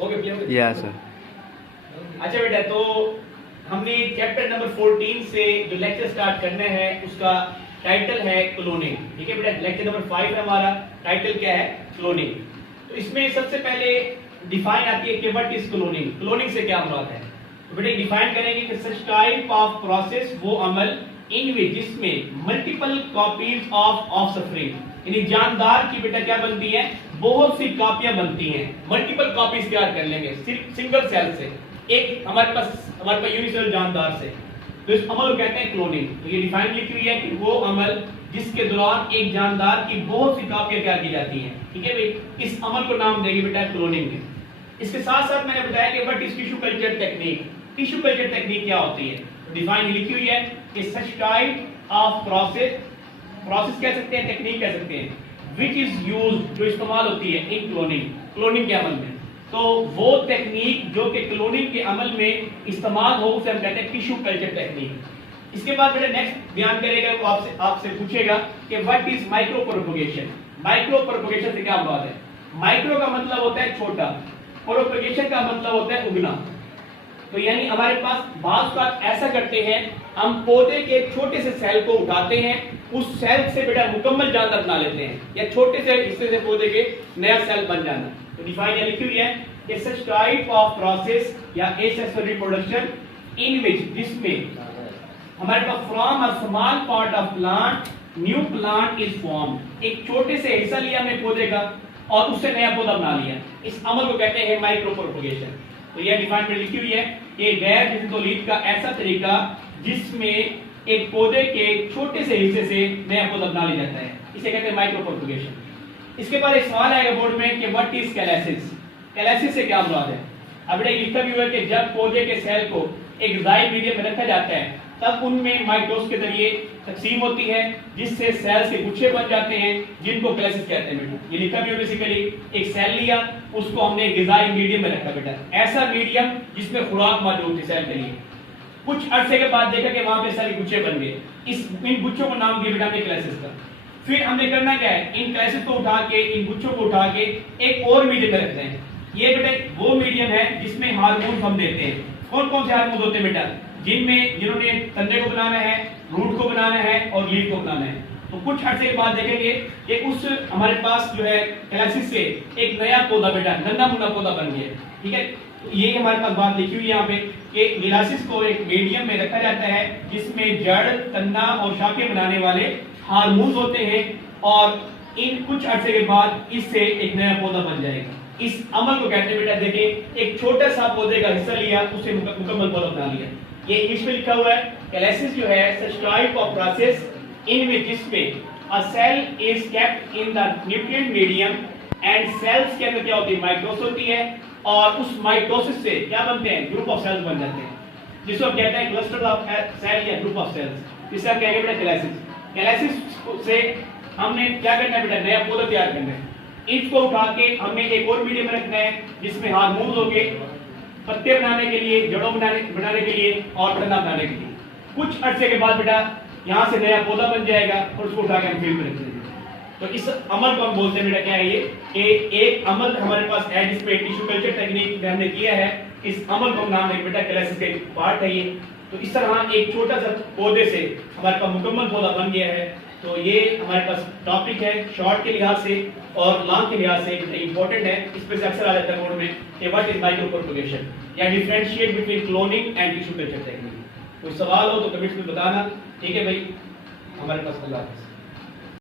Okay या sir. अच्छा बेटा, तो हमने चैप्टर नंबर 14 से जो लेक्चर स्टार्ट करना है उसका टाइटल है क्लोनिंग। ठीक है बेटा, लेक्चर नंबर 5 है हमारा, टाइटल क्या है? क्लोनिंग। तो इसमें सबसे पहले डिफाइन आती है कि व्हाट इज क्लोनिंग, क्लोनिंग से क्या मुराद है। तो बेटा डिफाइन करेंगे कि सच टाइप ऑफ प्रोसेस, वो अमल इन विच जिसमें मल्टीपल कॉपीज ऑफ ऑफस्प्रिंग, यानी जानदार की बेटा क्या बनती है, बहुत सी कॉपियां बनती हैं, मल्टीपल कॉपीज तैयार कर लेंगे सिंगल सेल से, एक हमारे पास यूनिसेलुलर जानदार से। तो इस अमल को कहते हैं क्लोनिंग। तो ये डिफाइन लिखी हुई है कि वो अमल जिसके दौरान एक जानदार की बहुत सी कॉपियां तैयार की जाती हैं। ठीक है भाई, इस अमल को नाम देंगे बेटा क्लोनिंग में। इसके साथ साथ मैंने बताया कि what is tissue culture technique. Tissue culture technique क्या होती है? तो डिफाइन लिखी हुई है कि such type of process, process कह सकते हैं, टेक्निक कह सकते हैं, विच इज यूज्ड, जो इस्तेमाल होती है इन क्लोनिंग, क्लोनिंग के अमल में। तो वो टेक्निक जो कि क्लोनिंग के अमल में इस्तेमाल हो उसे हम कहते हैं टिश्यू कल्चर टेक्निक। इसके बाद बेटा नेक्स्ट बयान करेगा, वो आपसे पूछेगा कि what is micro propagation. Micro propagation से क्या मुराद है? माइक्रो का मतलब होता है छोटा, प्रोपगेशन का मतलब होता है उगना। तो यानी हमारे पास बात बात ऐसा करते हैं, हम पौधे के छोटे से सेल को उठाते हैं, उस सेल से बेटा मुकम्मल जानदार बना लेते हैं, या छोटे से हिस्से से पौधे के नया सेल बन जाना। तो डिफाइन लिखी हुई है कि सच टाइप ऑफ प्रोसेस या एसेक्सुअल रिप्रोडक्शन इन विच जिसमें हमारे पास from a small part of plant new plant is formed, एक छोटे से हिस्सा लिया हमने पौधे का और उससे नया पौधा बना लिया, इस अमल को कहते हैं माइक्रो प्रोपगेशन। तो यह डिफाइन में लिखी हुई है कि गैर जिंदोलीद का ऐसा तरीका जिसमें एक पौधे के छोटे से हिस्से से नया पौधा बना लिया जाता है, इसे कहते हैं माइक्रो प्रोपगेशन। इसके बाद एक सवाल आएगा बोर्ड में कि व्हाट इज कैलेसिस। कैलेसिस से क्या मुराद है? अब बेटा लिखा भी हुआ है कि जब पौधे के सेल को एक ज़ाइड मीडियम में रखा जाता है तब उनमें माइटोस के जरिए तकसीम होती है, जिससे सेल के गुच्छे बन जाते हैं, जिनको कैलेसिस कहते हैं बेटा। ये लिखा भी है बेसिकली, एक सेल लिया, उसको हमने ग़िज़ाई मीडियम में रखा बेटा, ऐसा मीडियम जिसमें खुराक मौजूद थी सेल के लिए। कुछ अरसे के बाद देखा कि वहां पे सेल गुच्छे बन गए, इन गुच्छों को नाम दिया बेटा हमने कैलेसिस का। फिर हमने करना क्या है, इन कैलेसिस को उठा के, इन गुच्छों को उठा के एक और मीडियम में रखते हैं। ये बेटा वो मीडियम है जिसमें हार्मोन हम देते हैं। कौन कौन से हार्मोन होते हैं बेटा? जिन्होंने तने को बनाना है, रूट को बनाना है और लीफ को बनाना है। तो कुछ अर्से के बाद देखेंगे कि उस हमारे पास जो है कैलेसिस से एक नया पौधा बेटा, नन्हा मुन्ना पौधा बन गया। ठीक है, तो ये हमारे पास बात लिखी हुई है यहाँ पे कि कैलेसिस को एक मीडियम में रखा जाता है जिसमें जड़, तना और शाखें बनाने वाले हार्मोन होते हैं, और इन कुछ अर्से के बाद इससे एक नया पौधा बन जाएगा। इस अमल को कहते हैं बेटा, देखिए एक छोटा सा पौधे का हिस्सा लिया, उसे मुकम्मल पौधा बना लिया। ये इंग्लिश में लिखा हुआ है, कैलेसिस जो है such type of process in which जिसमें a cell is kept in the nutrient medium and cells के अंदर क्या होती है, माइटोसिस होती है, और उस माइटोसिस से क्या बनते हैं, ग्रुप ऑफ सेल्स बन जाते हैं, जिसको कहते हैं क्लस्टर ऑफ सेल या ग्रुप ऑफ सेल्स। इसका कहेंगे बेटा कैलेसिस। कैलेसिस से हमने क्या करना है बेटा, नया पौधा तैयार करना है। इसको उठा के हमने एक और मीडियम में रखना है जिसमें हार्मोन होंगे, पत्ते बनाने के लिए, जड़ों बनाने के लिए और तना बनाने के लिए। कुछ अर्से के बाद बेटा यहाँ से नया पौधा बन जाएगा और उसको उठा के हम फील्ड में रख देंगे। तो इस अमल को हम बोलते हैं बेटा क्या है, ये कि एक अमल हमारे पास है जिसपे टिश्यू कल्चर टेक्निक में हमने किया है। इस अमल को हम नाम देंगे बेटा कैलेसिस का पार्ट है ये। तो इस तरह एक छोटा सा पौधे से हमारे पास मुकम्मल पौधा बन गया है। तो ये हमारे पास टॉपिक है, शॉर्ट के लिहाज से और लॉन्ग के लिहाज से इंपॉर्टेंट है। इस पे से अक्सर आ जाता है बोर्ड में कि व्हाट इज माइक्रो प्रोपगेशन या differentiate between cloning and tissue culture technique. कोई सवाल हो तो कमेंट्स में बताना। ठीक है भाई, हमारे पास अल्लाह हाफ़िज़।